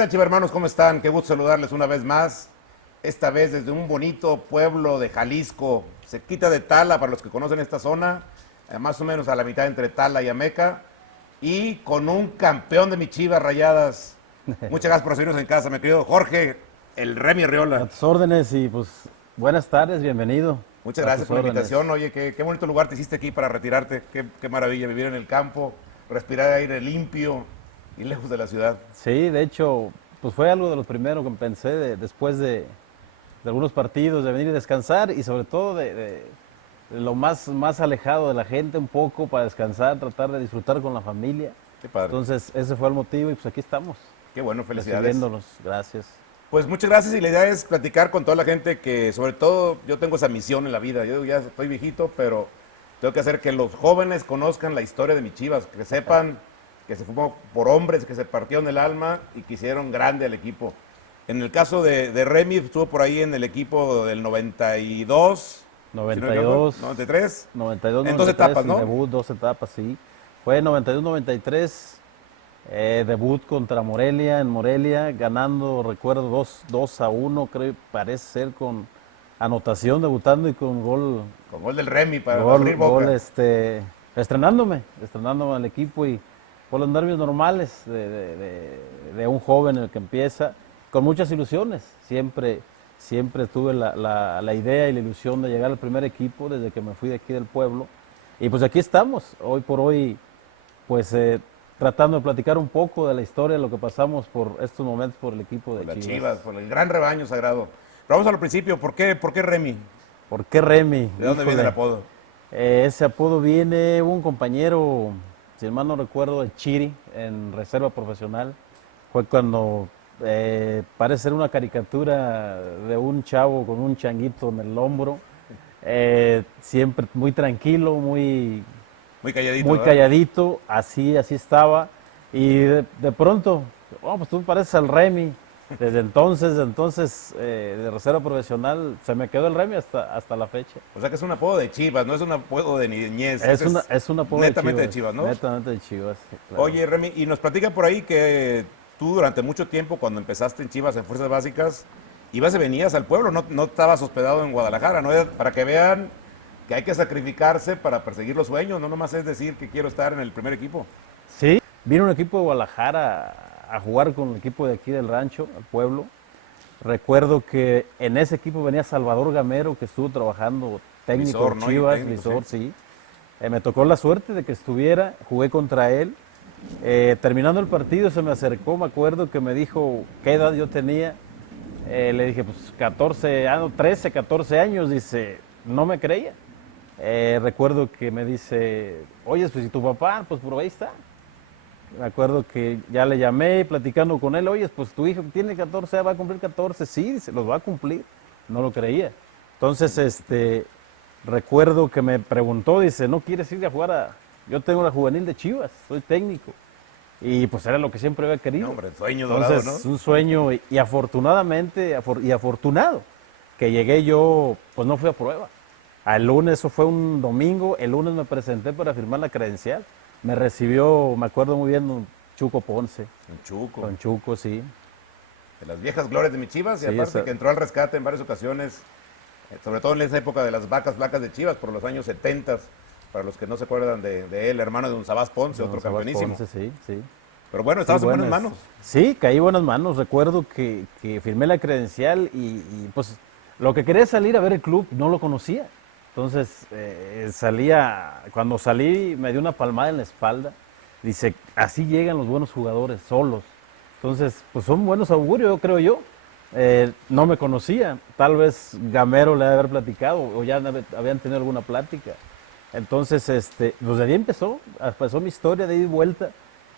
tal, chivermanos? ¿Cómo están? Qué gusto saludarles una vez más. Esta vez desde un bonito pueblo de Jalisco. Se quita de Tala, para los que conocen esta zona, más o menos a la mitad entre Tala y Ameca. Y con un campeón de mis Chivas Rayadas. Muchas gracias por recibirnos en casa, mi querido Jorge, el Remy A Riola. tus órdenes y pues buenas tardes, bienvenido. Muchas A gracias tus por la órdenes. invitación. Oye, qué bonito lugar te hiciste aquí para retirarte. Qué maravilla vivir en el campo, respirar aire limpio y lejos de la ciudad. Sí, de hecho, pues fue algo de lo primero que pensé después de algunos partidos, de venir a descansar y sobre todo de lo más alejado de la gente un poco para descansar, tratar de disfrutar con la familia. Qué padre. Entonces, ese fue el motivo y pues aquí estamos, Qué bueno, felicidades. recibiéndolos. Gracias. Pues muchas gracias y la idea es platicar con toda la gente que, sobre todo, yo tengo esa misión en la vida. Yo ya estoy viejito, pero tengo que hacer que los jóvenes conozcan la historia de mis Chivas, que sepan que se formó por hombres que se partieron el alma y que hicieron grande al equipo. En el caso de Remy, estuvo por ahí en el equipo del 92, si no me equivoco, 92, 93, 92, en dos 93, etapas, el ¿no? debut, dos etapas, sí. Fue 92-93, debut contra Morelia, en Morelia, ganando, recuerdo, 2-1, creo, parece ser, con anotación, debutando y con gol, Con gol del Remy para abrir boca. estrenándome al equipo y por los nervios normales de un joven el que empieza, con muchas ilusiones. Siempre tuve la idea y la ilusión de llegar al primer equipo desde que me fui de aquí del pueblo. Y pues aquí estamos, hoy por hoy, pues tratando de platicar un poco de la historia, de lo que pasamos por estos momentos por el equipo de Por las Chivas. Chivas, por el gran rebaño sagrado. Pero vamos al principio. ¿Por qué Remy? ¿Por qué Remy? ¿De dónde viene el apodo? Ese apodo viene un compañero, si mal no recuerdo, de Chiri, en reserva profesional. Fue cuando parece ser una caricatura de un chavo con un changuito en el hombro. Siempre muy tranquilo, Muy calladito, muy ¿verdad? calladito, así estaba. Y de pronto, oh, pues tú pareces al Remy. Desde entonces, de reserva profesional, se me quedó el Remy hasta la fecha. O sea que es un apodo de Chivas, no es un apodo de niñez. Es un apodo Netamente de Chivas, ¿no? Netamente de Chivas, sí, claro. Oye, Remy, y nos platica por ahí que tú durante mucho tiempo, cuando empezaste en Chivas en Fuerzas Básicas, ibas y venías al pueblo, no estabas hospedado en Guadalajara, ¿no? Para que vean que hay que sacrificarse para perseguir los sueños, no nomás es decir que quiero estar en el primer equipo. Sí, vino un equipo de Guadalajara a jugar con el equipo de aquí del rancho, al pueblo. Recuerdo que en ese equipo venía Salvador Gamero, que estuvo trabajando técnico Visor, de ¿no? Y Chivas, técnico, visor, sí. sí. Me tocó la suerte de que estuviera, jugué contra él. Terminando el partido se me acercó, me acuerdo que me dijo qué edad yo tenía. Le dije, pues 14 años, 13, 14 años, dice, no me creía. Recuerdo que me dice, oye, pues ¿y tu papá? Pues por ahí está. Me acuerdo que ya le llamé platicando con él, oye, pues tu hijo tiene 14, va a cumplir 14, sí, dice, los va a cumplir. No lo creía. Entonces, recuerdo que me preguntó, dice, ¿no quieres ir a jugar a...? Yo tengo la juvenil de Chivas, soy técnico. Y pues era lo que siempre había querido. No, hombre, sueño dorado, Entonces, ¿no? un sueño y afortunadamente, y afortunado, que llegué yo, pues no fui a prueba. Al lunes, eso fue un domingo, el lunes me presenté para firmar la credencial. Me recibió, me acuerdo muy bien, don Chuco Ponce. Un Chuco. Don Chuco, sí. De las viejas glorias de mis Chivas, y Sí, aparte que entró al rescate en varias ocasiones, sobre todo en esa época de las vacas flacas de Chivas, por los años 70, para los que no se acuerdan de él, hermano de un Sabás Ponce, Don otro Sabas campeonísimo. Ponce, sí, sí. Pero bueno, Sí, estabas en buenas buenas. manos. Sí, caí en buenas manos. Recuerdo que firmé la credencial pues lo que quería es salir a ver el club, no lo conocía. Entonces cuando salí me dio una palmada en la espalda. Dice, así llegan los buenos jugadores, solos. Entonces, pues son buenos augurios, creo yo. No me conocía, tal vez Gamero le debe haber platicado o ya habían tenido alguna plática. Entonces, pues de ahí empezó mi historia de ida y vuelta.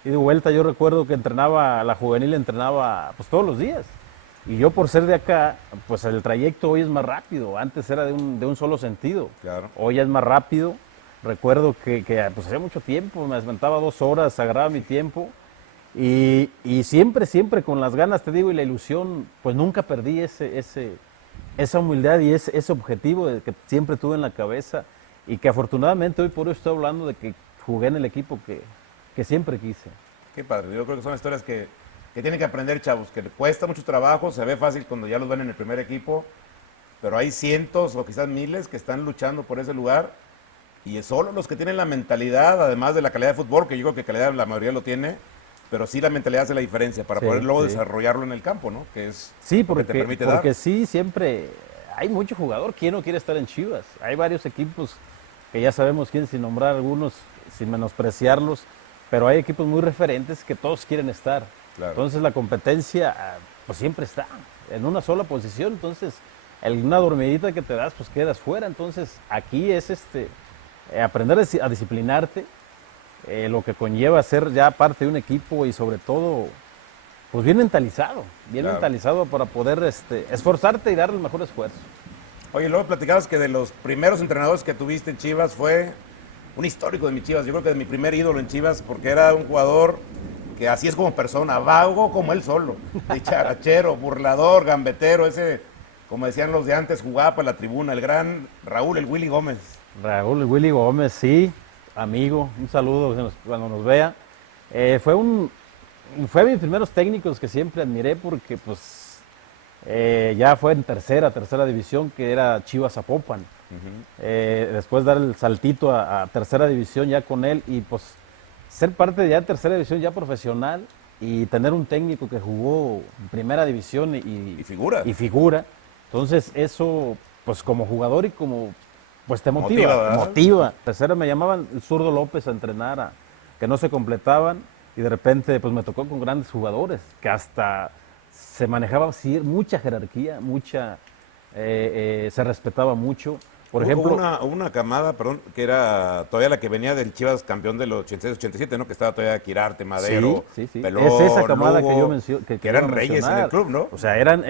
Ida y vuelta, yo recuerdo que la juvenil entrenaba pues todos los días. Y yo por ser de acá, pues el trayecto hoy es más rápido. Antes era de un solo sentido. Claro. Hoy es más rápido. Recuerdo que pues hacía mucho tiempo, me desventaba 2 horas, agarraba mi tiempo. Y siempre con las ganas, te digo, y la ilusión, pues nunca perdí esa humildad y ese objetivo que siempre tuve en la cabeza. Y que afortunadamente hoy por hoy estoy hablando de que jugué en el equipo que siempre quise. Qué padre. Yo creo que son historias que que tienen que aprender, chavos, que cuesta mucho trabajo, se ve fácil cuando ya los ven en el primer equipo, pero hay cientos o quizás miles que están luchando por ese lugar y es solo los que tienen la mentalidad, además de la calidad de fútbol, que yo creo que calidad la mayoría lo tiene, pero sí la mentalidad hace la diferencia para Sí, poder luego sí. desarrollarlo en el campo, ¿no? Que es Sí, lo que te permite porque dar. sí, siempre hay mucho jugador. ¿Quién no quiere estar en Chivas? Hay varios equipos que ya sabemos quién, sin nombrar algunos, sin menospreciarlos, pero hay equipos muy referentes que todos quieren estar. Claro. Entonces la competencia pues siempre está en una sola posición. Entonces, una dormidita que te das, pues quedas fuera. Entonces, aquí es aprender a disciplinarte, lo que conlleva ser ya parte de un equipo y sobre todo pues bien Claro. mentalizado para poder esforzarte y dar el mejor esfuerzo. Oye, luego platicabas que de los primeros entrenadores que tuviste en Chivas fue un histórico de mi Chivas. Yo creo que es mi primer ídolo en Chivas porque era un jugador que así es como persona, vago como él solo, dicharachero, burlador, gambetero, ese, como decían los de antes, jugaba para la tribuna, el gran Raúl, el Willy Gómez. Raúl Willy Gómez, sí, amigo, un saludo cuando nos vea. Fue de mis primeros técnicos que siempre admiré porque pues ya fue en tercera división, que era Chivas Zapopan. Después dar el saltito a tercera división ya con él y pues ser parte de ya de tercera división ya profesional y tener un técnico que jugó en primera división Y figura. y figura. Entonces eso, pues como jugador y como, pues te Motiva, motiva, ¿verdad? motiva. Tercera me llamaban el zurdo López a entrenar, que no se completaban y de repente pues me tocó con grandes jugadores que hasta se manejaba así, mucha jerarquía, se respetaba mucho. Por ejemplo, Hubo una camada, perdón, que era todavía la que venía del Chivas campeón de los 86-87, ¿no? Que estaba todavía Quirarte, Madero, sí. Pelón, Es esa camada Lugo, que yo menciono, que eran iba a reyes en mencionar. el club, ¿no? O sea, eran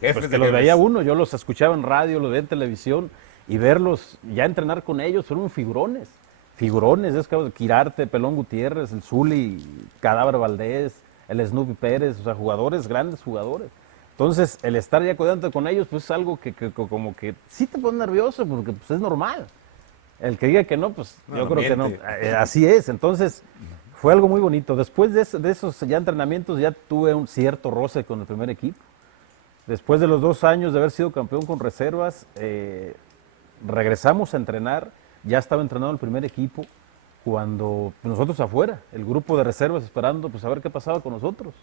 Jefes pues, de que los jefes. veía uno, yo los escuchaba en radio, los veía en televisión y verlos ya entrenar con ellos fueron figurones. Figurones, es que Quirarte, Pelón Gutiérrez, el Zuli, Cadáver Valdés, el Snoopy Pérez, o sea, jugadores, grandes jugadores. Entonces, el estar ya cuidando con ellos, pues es algo que como que sí te pone nervioso, porque pues, es normal. El que diga que no, pues No, yo no creo que no. miente. Así es. Entonces, fue algo muy bonito. Después de esos ya entrenamientos, ya tuve un cierto roce con el primer equipo. Después de los 2 años de haber sido campeón con reservas, regresamos a entrenar. Ya estaba entrenado el primer equipo cuando nosotros afuera, el grupo de reservas esperando pues a ver qué pasaba con nosotros.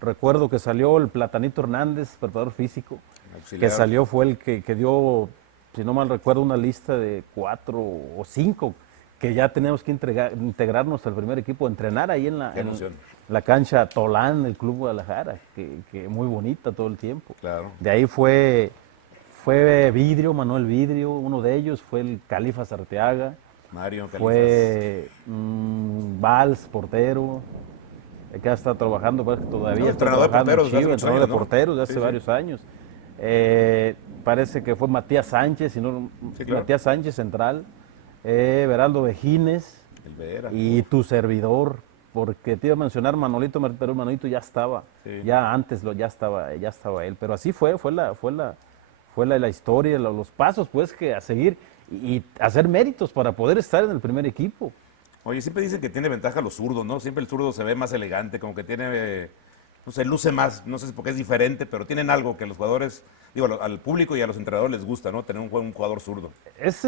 Recuerdo que salió el Platanito Hernández, preparador físico, Auxiliar. que salió, fue el que dio, si no mal recuerdo, una lista de 4 o 5 que ya teníamos que integrarnos al primer equipo, entrenar ahí en Qué emoción. la cancha Tolán del Club Guadalajara, que muy bonita todo el tiempo. Claro. De ahí fue Manuel Vidrio, uno de ellos, fue el Califas Arteaga, Mario, Califas. fue Valls, portero, que ha estado trabajando, parece que todavía No, está entrenador de trabajando en porteros desde hace Chivas, muchos entrenador de años, ¿no? porteros de hace Sí, sí. varios años. Parece que fue Matías Sánchez, Sí, claro. Matías Sánchez central, Beraldo Vejines El Vera. y tu servidor, porque te iba a mencionar Manolito, pero Manolito ya estaba, Sí. ya antes ya estaba él, pero así fue la historia, los pasos pues que a seguir y hacer méritos para poder estar en el primer equipo. Oye, siempre dicen que tiene ventaja los zurdos, ¿no? Siempre el zurdo se ve más elegante, como que tiene, no sé, luce más, no sé si porque es diferente, pero tienen algo que los jugadores, digo, al público y a los entrenadores les gusta, ¿no? Tener un jugador zurdo. Es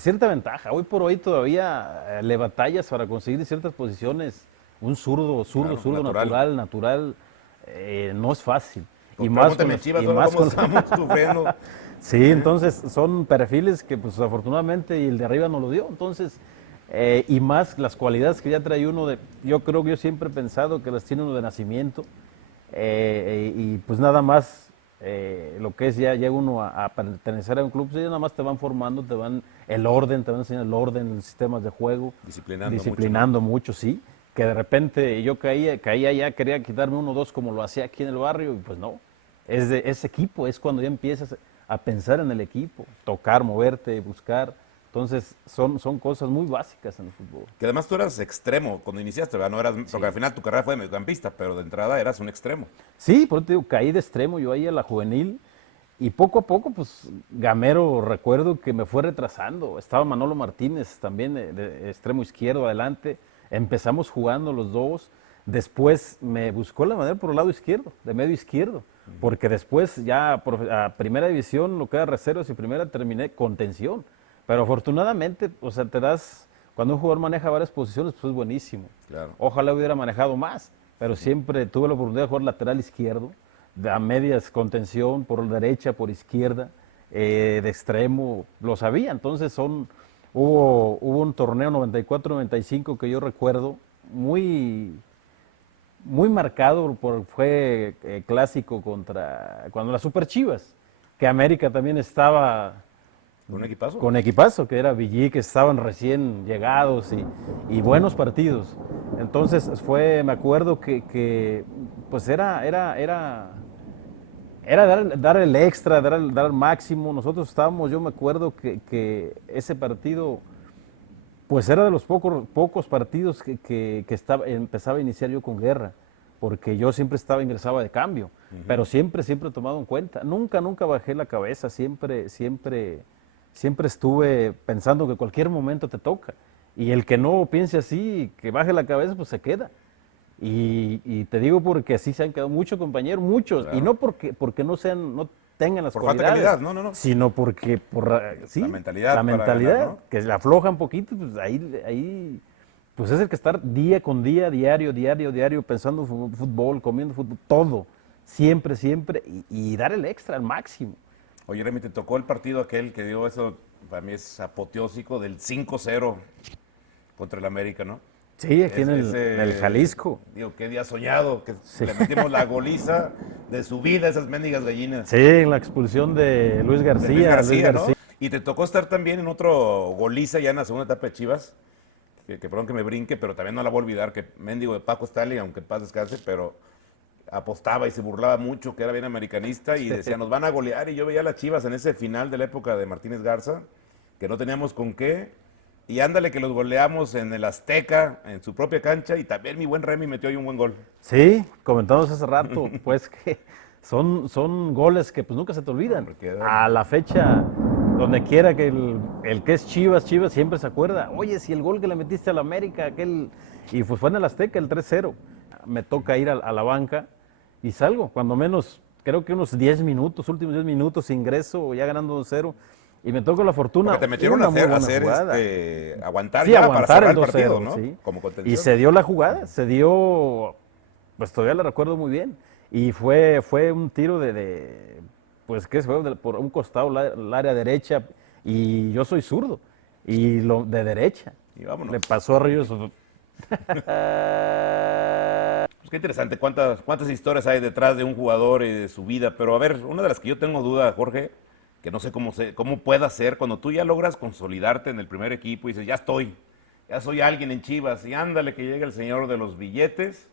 cierta ventaja. Hoy por hoy todavía le batallas para conseguir ciertas posiciones. Un zurdo, natural, no es fácil. Y más Pregúntame, con, Chivas, y ahora más cómo con- estamos sufriendo. Sí, entonces son perfiles que pues afortunadamente y el de arriba no lo dio. Entonces, y más las cualidades que ya trae uno yo creo que yo siempre he pensado que las tiene uno de nacimiento. Y pues nada más lo que es ya llega uno a pertenecer a un club, pues ya nada más te van formando, te van enseñando el orden, los sistemas de juego, Disciplinando mucho, sí. Que de repente yo caía ya, quería quitarme uno o dos como lo hacía aquí en el barrio, y pues no. Es equipo, es cuando ya empiezas a pensar en el equipo, tocar, moverte, buscar. Entonces son cosas muy básicas en el fútbol. Que además tú eras extremo cuando iniciaste, ¿verdad? No eras, porque al final tu carrera fue de mediocampista, pero de entrada eras un extremo. Sí, por eso te digo, caí de extremo yo ahí a la juvenil y poco a poco, pues Gamero recuerdo que me fue retrasando. Estaba Manolo Martínez también de extremo izquierdo adelante. Empezamos jugando los dos. Después me buscó la manera por el lado izquierdo, de medio izquierdo, porque después ya a primera división, lo que era reservas y primera, terminé con tensión. Pero afortunadamente, o sea, cuando un jugador maneja varias posiciones, pues es buenísimo. Claro. Ojalá hubiera manejado más, pero siempre tuve la oportunidad de jugar lateral izquierdo, a medias contención, por derecha, por izquierda, de extremo, lo sabía. Entonces hubo un torneo 94-95 que yo recuerdo muy marcado, fue clásico cuando las Super Chivas, que América también estaba ¿Un equipazo? con equipazo, que era Villic, que estaban recién llegados y buenos partidos. Entonces me acuerdo que pues era dar el extra, dar el máximo. Nosotros yo me acuerdo que ese partido, pues era de los pocos partidos que empezaba a iniciar yo con Guerra, porque yo siempre ingresaba de cambio, pero siempre he tomado en cuenta. Nunca bajé la cabeza, siempre estuve pensando que cualquier momento te toca. Y el que no piense así, que baje la cabeza, pues se queda. Y te digo porque así se han quedado muchos compañeros, muchos, Claro. y no porque no tengan las Por falta cualidades, de calidad, no. sino porque sí, La mentalidad la para mentalidad, ganar, ¿no? que se la afloja un poquito, pues ahí pues es el que estar día con día, diario, pensando en fútbol, comiendo fútbol, todo, siempre, y dar el extra, al máximo. Oye, Remy, te tocó el partido aquel que dio eso, para mí es apoteósico, del 5-0 contra el América, ¿no? Sí, aquí en el Jalisco. Digo, qué día soñado, que le metimos la goliza de su vida a esas mendigas gallinas. Sí, en la expulsión de Luis García. De Luis García, ¿no? Y te tocó estar también en otro goliza ya en la segunda etapa de Chivas, que perdón que me brinque, pero también no la voy a olvidar, que mendigo de Paco Stanley, aunque en paz descanse, pero apostaba y se burlaba mucho, que era bien americanista, y decía, nos van a golear, y yo veía a las Chivas en ese final de la época de Martínez Garza, que no teníamos con qué, y ándale que los goleamos en el Azteca, en su propia cancha, y también mi buen Remy metió ahí un buen gol. Sí, comentamos hace rato, pues que son goles que pues nunca se te olvidan. Hombre, A la fecha, donde quiera que el que es Chivas siempre se acuerda. Oye, si el gol que le metiste al América, y pues fue en el Azteca, el 3-0. Me toca ir a la banca y salgo, cuando menos, creo que unos 10 minutos, últimos 10 minutos, ingreso, ya ganando 2-0. Y me tocó la fortuna. Porque te metieron a aguantar sí, ya aguantar para cerrar el el partido, 2-0, ¿no? sí. Como contención. Y se dio la jugada, pues todavía la recuerdo muy bien. Y fue un tiro pues que fue por un costado, el área derecha, y yo soy zurdo, y de derecha. Y vámonos. Le pasó a Ríos. Pues qué interesante, cuántas historias hay detrás de un jugador y de su vida. Pero a ver, una de las que yo tengo duda, Jorge, que no sé cómo pueda ser cuando tú ya logras consolidarte en el primer equipo y dices, ya soy alguien en Chivas, y ándale que llega el señor de los billetes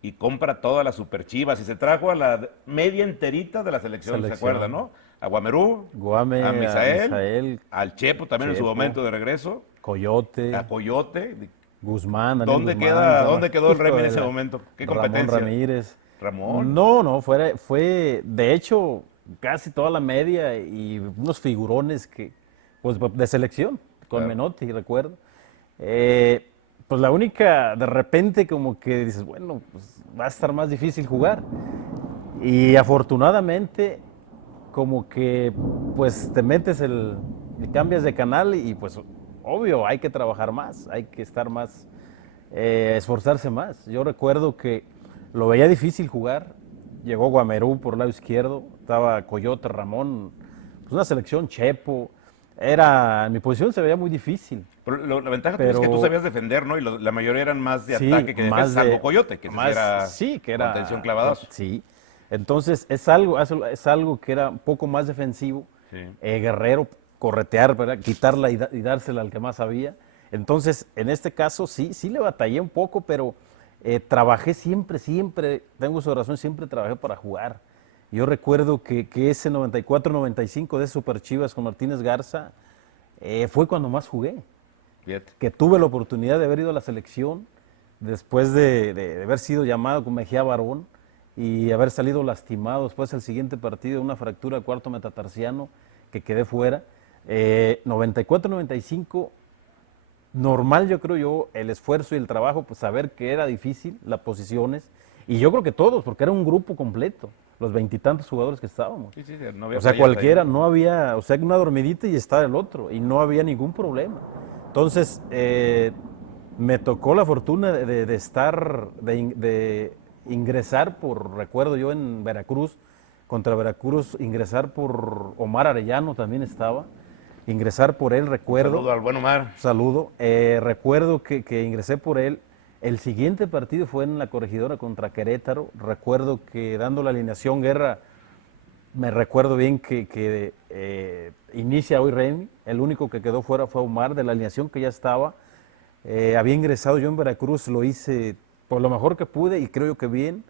y compra todas las Super Chivas y se trajo a la media enterita de la selección. ¿Se acuerda, no? A Guamerú, Guame, a Misael, Misael, al Chepo también en su Chepo, momento de regreso, Coyote, a Coyote. Guzmán. ¿Dónde quedó el Remy en ese momento? ¿Qué competencia? Ramón Ramírez. Ramón. No, fue de hecho casi toda la media y unos figurones pues de selección, con Claro. Menotti, recuerdo. Pues la única, de repente como que dices, bueno, pues va a estar más difícil jugar. Y afortunadamente como que pues te metes cambias de canal y pues obvio hay que trabajar más, hay que estar más, esforzarse más. Yo recuerdo que lo veía difícil jugar, llegó Guamerú por el lado izquierdo, estaba Coyote, Ramón, pues una selección, Chepo, en mi posición se veía muy difícil. Pero la ventaja es que tú sabías defender, ¿no? Y la mayoría eran más de ataque que defensa, salvo Coyote, que que era contención clavadazo. Sí. Entonces es algo que era un poco más defensivo. Sí. Guerrero, corretear, ¿verdad? Quitarla y dársela al que más sabía. Entonces, en este caso sí le batallé un poco, pero trabajé siempre, tengo su razón, siempre trabajé para jugar. Yo recuerdo que ese 94-95 de Super Chivas con Martínez Garza fue cuando más jugué. Fíjate. Que tuve la oportunidad de haber ido a la selección después de haber sido llamado con Mejía Barón y haber salido lastimado después el siguiente partido, una fractura de cuarto metatarsiano que quedé fuera. 94-95 normal, yo creo yo, el esfuerzo y el trabajo, pues saber que era difícil, las posiciones, y yo creo que todos, porque era un grupo completo, los veintitantos jugadores que estábamos. Sí, sí, no había O sea, playas ahí. cualquiera, no había, o sea, una dormidita y estaba el otro, y no había ningún problema. Entonces, me tocó la fortuna de estar, de ingresar recuerdo yo en Veracruz, contra Veracruz, ingresar por Omar Arellano también estaba, ingresar por él, recuerdo. Saludo al buen Omar. Saludo. Recuerdo que ingresé por él. El siguiente partido fue en la Corregidora contra Querétaro. Recuerdo que dando la alineación Guerra, me recuerdo bien que inicia hoy Remy. El único que quedó fuera fue Omar de la alineación que ya estaba. Había ingresado yo en Veracruz, lo hice por lo mejor que pude y creo yo que bien.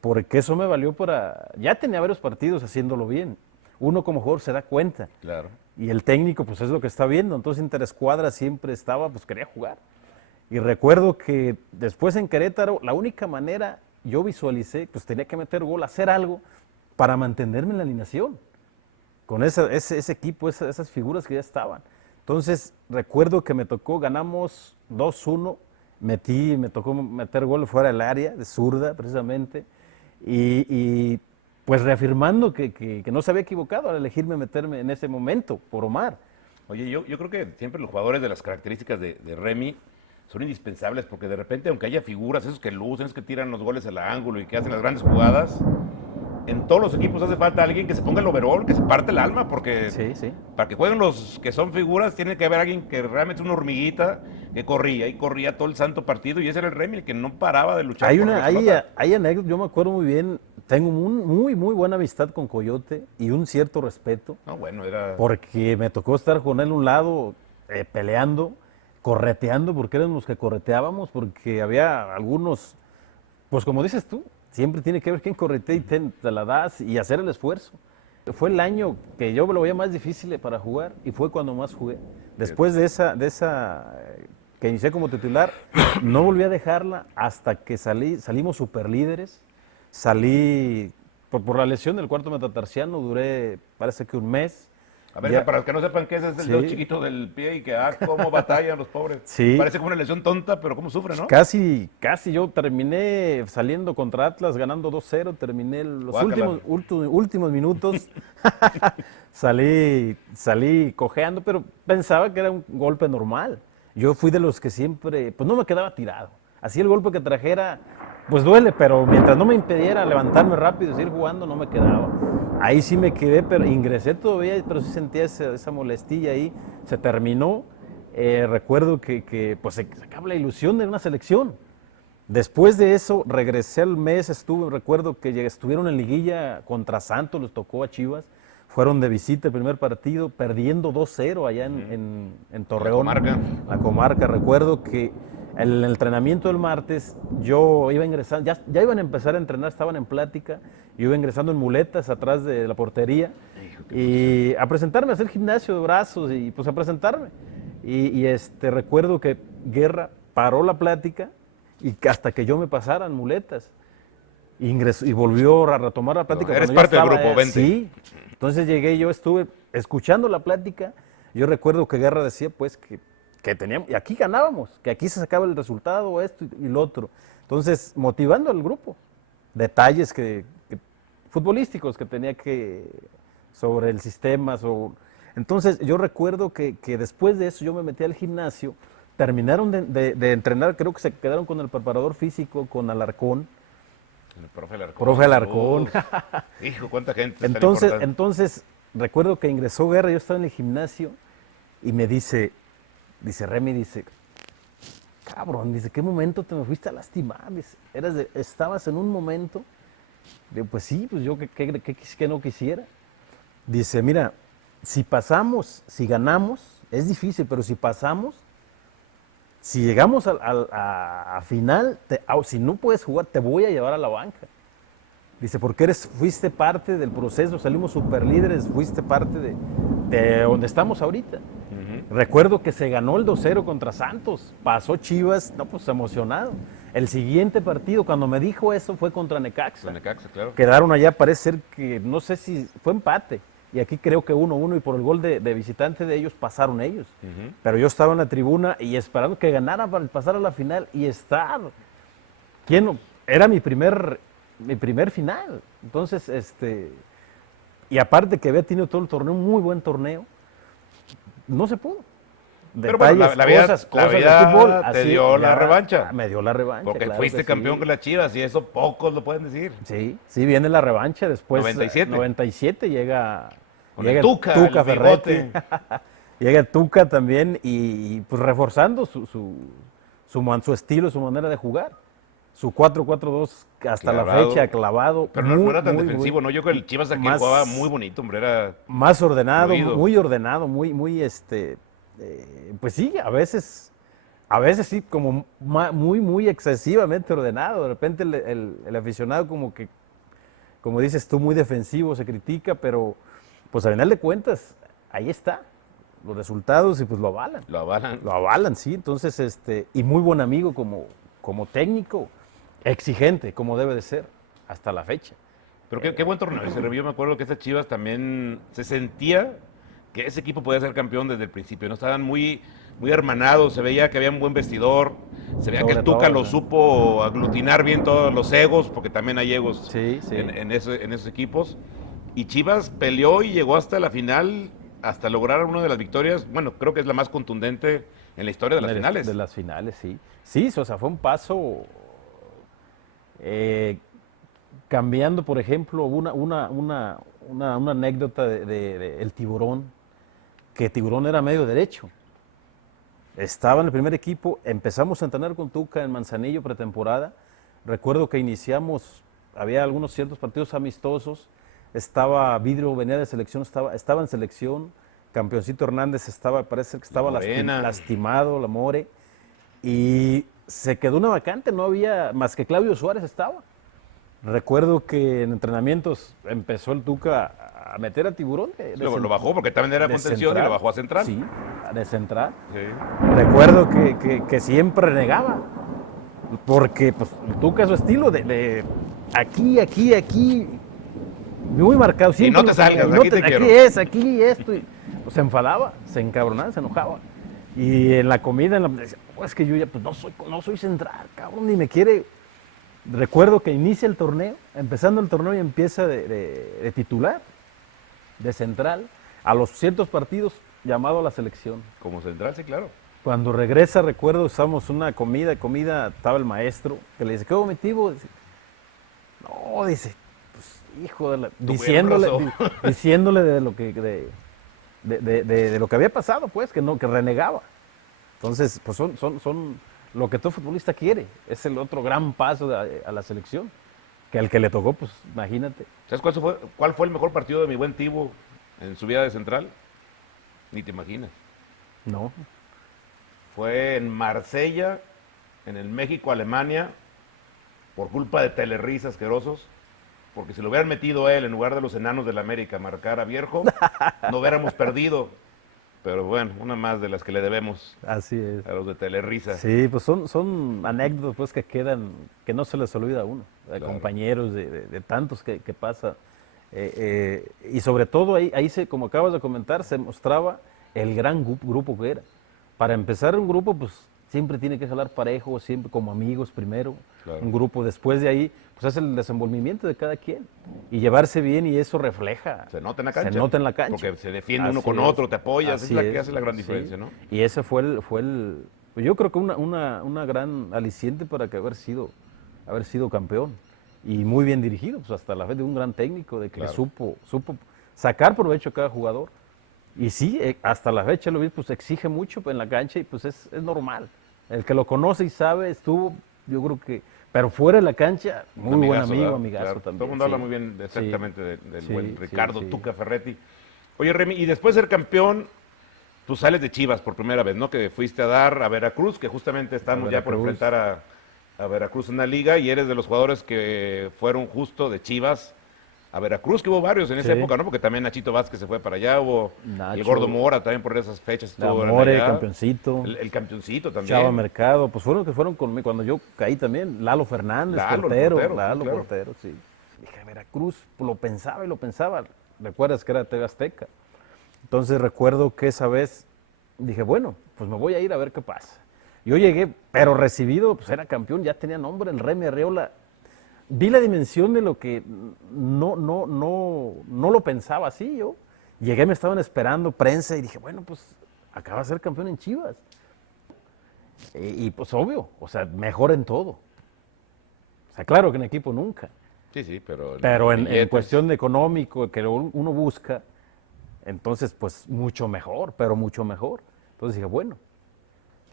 Porque eso me valió para... Ya tenía varios partidos haciéndolo bien. Uno como jugador se da cuenta. Claro. Y el técnico, pues es lo que está viendo. Entonces, interescuadra siempre estaba, pues quería jugar. Y recuerdo que después en Querétaro, la única manera, yo visualicé, pues tenía que meter gol, hacer algo para mantenerme en la alineación. Con ese equipo, esas figuras que ya estaban. Entonces, recuerdo que me tocó, ganamos 2-1, me tocó meter gol fuera del área, de zurda, precisamente. Y pues reafirmando que no se había equivocado al elegirme meterme en ese momento por Omar. Oye, yo creo que siempre los jugadores de las características de Remy son indispensables porque de repente, aunque haya figuras, esos que lucen, esos que tiran los goles al ángulo y que hacen las grandes jugadas, en todos los equipos hace falta alguien que se ponga el overall, que se parte el alma, porque Sí. para que jueguen los que son figuras tiene que haber alguien que realmente es una hormiguita que corría y corría todo el santo partido y ese era el Remy, el que no paraba de luchar. Hay anécdotas, yo me acuerdo muy bien, tengo muy buena amistad con Coyote y un cierto respeto, No, bueno, era... porque me tocó estar con él a un lado peleando, correteando, porque éramos los que correteábamos, porque había algunos, pues como dices tú, siempre tiene que ver quién corretea y te la das y hacer el esfuerzo. Fue el año que yo me lo veía más difícil para jugar y fue cuando más jugué. Después de esa que inicié como titular, no volví a dejarla hasta que salimos superlíderes. Salí por la lesión del cuarto metatarsiano, duré parece que un mes. A ver, Ya- para los que no sepan qué es el Sí. dedo chiquito del pie y que, cómo batallan los pobres. Sí. Parece como una lesión tonta, pero cómo sufre, ¿no? Casi yo terminé saliendo contra Atlas ganando 2-0, terminé los Guácala. últimos minutos, salí cojeando, pero pensaba que era un golpe normal. Yo fui de los que siempre, pues no me quedaba tirado. Así el golpe que trajera, pues duele, pero mientras no me impidiera levantarme rápido y seguir jugando, no me quedaba. Ahí sí me quedé, pero ingresé todavía, pero sí sentía esa molestilla ahí. Se terminó. Recuerdo que pues se acaba la ilusión de una selección. Después de eso, regresé al mes, recuerdo que estuvieron en liguilla contra Santos, les tocó a Chivas. Fueron de visita el primer partido, perdiendo 2-0 allá en Torreón. La comarca. Recuerdo que el entrenamiento del martes, yo iba ingresando, ya iban a empezar a entrenar, estaban en plática, yo iba ingresando en muletas atrás de la portería y a presentarme, a hacer gimnasio de brazos y pues a presentarme. Recuerdo que Guerra paró la plática y que hasta que yo me pasara en muletas. Ingresó y volvió a retomar la plática. Eres cuando parte ya del estaba, grupo, vente. Sí. Entonces llegué, yo estuve escuchando la plática. Yo recuerdo que Guerra decía pues que teníamos, y aquí ganábamos, que aquí se sacaba el resultado, esto y lo otro. Entonces, motivando al grupo. Detalles futbolísticos que tenía sobre el sistema. Entonces, yo recuerdo que después de eso yo me metí al gimnasio. Terminaron de entrenar, creo que se quedaron con el preparador físico, con Alarcón. El profe Alarcón. Profe Alarcón. Hijo, cuánta gente. tan Entonces, recuerdo que ingresó Guerra, yo estaba en el gimnasio y me dice Remy, cabrón, ¿qué momento te me fuiste a lastimar? Dice, estabas en un momento, pues sí, pues yo que no quisiera. Dice, mira, si pasamos, si ganamos, es difícil, pero si pasamos, si llegamos a final, si no puedes jugar, te voy a llevar a la banca. Dice, porque fuiste parte del proceso, salimos superlíderes, fuiste parte de donde estamos ahorita. Recuerdo que se ganó el 2-0 contra Santos, pasó Chivas, no, pues emocionado. El siguiente partido, cuando me dijo eso, fue contra Necaxa. Necaxa, claro. Quedaron allá, parece ser que, no sé si fue empate. y aquí creo que 1-1 y por el gol de visitante de ellos pasaron ellos. Pero yo estaba en la tribuna y esperando que ganara para pasar a la final y estar. ¿Quién no? Era mi primer final. Entonces, y aparte que había tenido todo el torneo, un muy buen torneo, no se pudo. Pero bueno, Detalles, la vida, cosas la del vida fútbol, te así, dio ya la revancha. Me dio la revancha. Porque claro fuiste que campeón sí. con las Chivas y eso pocos lo pueden decir. Sí, sí, viene la revancha. Después, 97. 97 llega Con el Tuca, el Ferretti. bigote. Llega Tuca también y pues reforzando su estilo, su manera de jugar. Su 4-4-2 hasta la Clavado. fecha, clavado. Pero no era tan defensivo, ¿no? Yo creo que el Chivas aquí más- jugaba muy bonito, hombre. Era Más ordenado, fluido. muy ordenado, muy pues sí, a veces sí, como muy excesivamente ordenado. De repente el aficionado como que, como dices tú, muy defensivo, se critica, pero pues a final de cuentas, ahí está, los resultados y pues lo avalan. Lo avalan. Lo avalan, sí. Entonces, y muy buen amigo como técnico, exigente, como debe de ser, hasta la fecha. Pero qué buen torneo ese. Yo me acuerdo que esas Chivas también se sentía que ese equipo podía ser campeón desde el principio. No estaban muy hermanados, se veía que había un buen vestidor, se veía que el Sobre Tuca todo, lo ¿no? supo aglutinar bien todos los egos, porque también hay egos Sí, sí. en esos equipos. Y Chivas peleó y llegó hasta la final, hasta lograr una de las victorias, bueno, creo que es la más contundente en la historia de las finales. De las finales, sí. Sí, o sea, fue un paso cambiando, por ejemplo, una anécdota de el Tiburón, que Tiburón era medio derecho. Estaba en el primer equipo, empezamos a entrenar con Tuca en Manzanillo pretemporada. Recuerdo que iniciamos, había algunos ciertos partidos amistosos, estaba Vidrio, venía de selección, estaba en selección, Campeoncito Hernández parece que estaba Morena. lastimado, la More, y se quedó una vacante, no había, más que Claudio Suárez estaba. Recuerdo que en entrenamientos empezó el Tuca a meter a Tiburón. Lo bajó porque también era de contención y central. lo bajó a central. Sí, de central. Sí. Recuerdo que siempre renegaba, porque pues, el Tuca es su estilo de aquí, muy marcado. Siempre no te salgas, no aquí te quiero. aquí esto. Y, pues, se enfadaba, se encabronaba, se enojaba. Y en la comida, decía, es que yo ya pues, no soy central, cabrón, ni me quiere. Recuerdo que inicia el torneo, empezando el torneo y empieza de titular, de central, a los ciertos partidos llamado a la selección. Como central, sí, claro. Cuando regresa, recuerdo, usamos una comida, estaba el maestro, que le dice, ¿qué objetivo? Dice, no, dice, pues, hijo de la... Diciéndole de lo que de lo que había pasado, pues, que renegaba. Entonces, pues son lo que todo futbolista quiere. Es el otro gran paso a la selección. Que al que le tocó, pues, imagínate. ¿Sabes cuál fue el mejor partido de mi buen Tibo en su vida de central? Ni te imaginas. No. Fue en Marsella, en el México-Alemania, por culpa de Telerisa asquerosos, porque si lo hubieran metido él en lugar de los enanos de la América a marcar a Vierjo, no hubiéramos perdido. Pero bueno, una más de las que le debemos Así es. a los de Telerisa. Sí, pues son anécdotas pues que quedan, que no se les olvida a uno, de Claro. compañeros, de tantos que pasa. Y sobre todo ahí como acabas de comentar, se mostraba el gran grupo que era. Para empezar un grupo, pues siempre tiene que jalar parejo, siempre como amigos primero, Claro. un grupo. Después de ahí, pues es el desenvolvimiento de cada quien y llevarse bien y eso refleja. Se nota en la cancha. Se nota en la cancha. Porque se defiende uno Así con es. otro, te apoyas, Así es la que es, hace la gran sí. diferencia, ¿no? Y ese fue el pues yo creo que una gran aliciente para que haber sido campeón y muy bien dirigido, pues hasta la vez de un gran técnico, de que Claro. supo sacar provecho a cada jugador. Y sí, hasta la fecha lo vi, pues exige mucho en la cancha y pues es normal. El que lo conoce y sabe, yo creo que, pero fuera de la cancha, muy buen amigo, ¿verdad? amigazo Claro. también. Todo el mundo habla sí. muy bien exactamente del Sí, buen sí, Ricardo sí. Tuca Ferretti. Oye, Remy, y después de ser campeón, tú sales de Chivas por primera vez, ¿no? Que fuiste a dar a Veracruz, que justamente estamos ya por Veracruz. enfrentar a Veracruz en la liga, y eres de los jugadores que fueron justo de Chivas a Veracruz, que hubo varios en esa Sí. época, ¿no? Porque también Nachito Vázquez se fue para allá, hubo Nacho. el Gordo Mora también por esas fechas. estuvo More, allá. campeoncito. El campeoncito también. Chava Mercado, pues fueron que fueron conmigo cuando yo caí también. Lalo Fernández, Lalo, el portero, portero, sí, Lalo, claro. portero, sí. Dije, Veracruz, lo pensaba y lo pensaba. ¿Recuerdas que era TV Azteca? Entonces recuerdo que esa vez dije, bueno, pues me voy a ir a ver qué pasa. Yo llegué, pero recibido, pues era campeón, ya tenía nombre, el Remy Arreola. Vi la dimensión de lo que no lo pensaba así yo. Llegué, me estaban esperando, prensa, y dije, bueno, pues acaba de ser campeón en Chivas. Y pues obvio, o sea, mejor en todo. O sea, claro que en equipo nunca. Sí, sí, pero... Pero en billetes. cuestión de económico, que uno busca, entonces pues mucho mejor, pero mucho mejor. Entonces dije, bueno,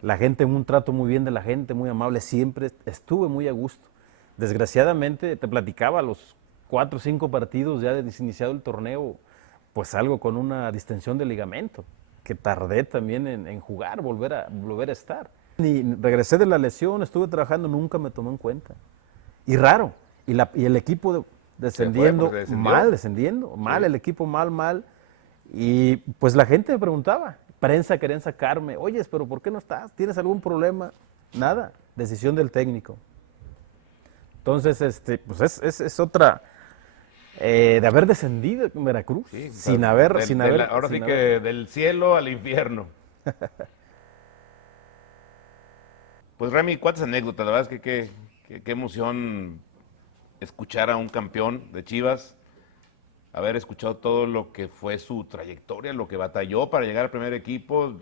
la gente, un trato muy bien de la gente, muy amable, siempre estuve muy a gusto. Desgraciadamente, te platicaba, a los 4 o 5 partidos ya de iniciado el torneo, pues algo con una distensión de ligamento, que tardé también en jugar, volver a estar. Y regresé de la lesión, estuve trabajando, nunca me tomó en cuenta. Y raro, y el equipo descendiendo, porque descendió. mal, Sí. el equipo mal. Y pues la gente me preguntaba, prensa querían sacarme, oyes, pero ¿por qué no estás? ¿Tienes algún problema? Nada, decisión del técnico. Entonces, pues es otra, de haber descendido en Veracruz, Sí, o sea, sin haber, ahora sin sí haber- que del cielo al infierno. Pues Remy, cuántas anécdotas, la verdad es que qué emoción escuchar a un campeón de Chivas, haber escuchado todo lo que fue su trayectoria, lo que batalló para llegar al primer equipo.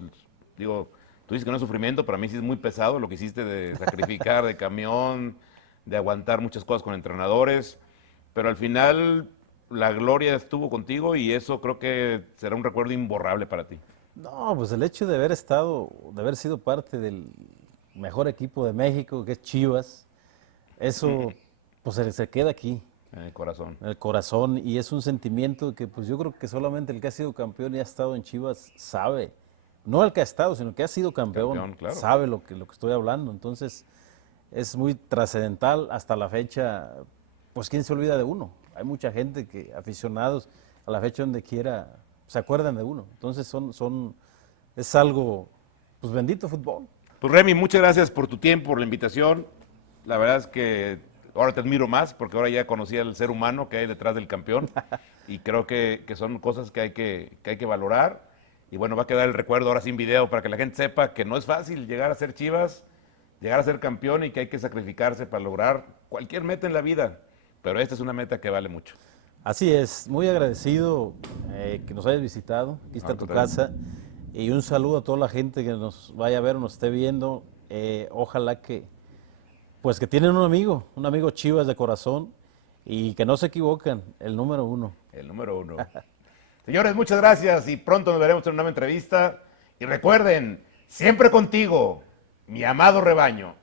Digo, tú dices que no es sufrimiento, para mí sí es muy pesado lo que hiciste de sacrificar de camión, de aguantar muchas cosas con entrenadores, pero al final la gloria estuvo contigo y eso creo que será un recuerdo imborrable para ti. No, pues el hecho de haber estado, de haber sido parte del mejor equipo de México, que es Chivas, eso pues se queda aquí, En el corazón. en el corazón, y es un sentimiento que pues yo creo que solamente el que ha sido campeón y ha estado en Chivas sabe, no el que ha estado, sino el que ha sido campeón, Campeón, claro. sabe lo que estoy hablando. Entonces es muy trascendental hasta la fecha. Pues quién se olvida de uno. Hay mucha gente que, aficionados, a la fecha donde quiera, se acuerdan de uno. Entonces es algo, pues bendito fútbol. Pues Remy, muchas gracias por tu tiempo, por la invitación. La verdad es que ahora te admiro más porque ahora ya conocí al ser humano que hay detrás del campeón y creo que son cosas que hay que valorar. Y bueno, va a quedar el recuerdo ahora sin video para que la gente sepa que no es fácil llegar a ser Chivas, llegar a ser campeón y que hay que sacrificarse para lograr cualquier meta en la vida. Pero esta es una meta que vale mucho. Así es, muy agradecido que nos hayas visitado. Aquí está Al tu contrario. casa. Y un saludo a toda la gente que nos vaya a ver o nos esté viendo. Ojalá pues que tienen un amigo Chivas de corazón y que no se equivocan, el número 1. El número 1. Señores, muchas gracias y pronto nos veremos en una nueva entrevista. Y recuerden, siempre contigo, mi amado rebaño.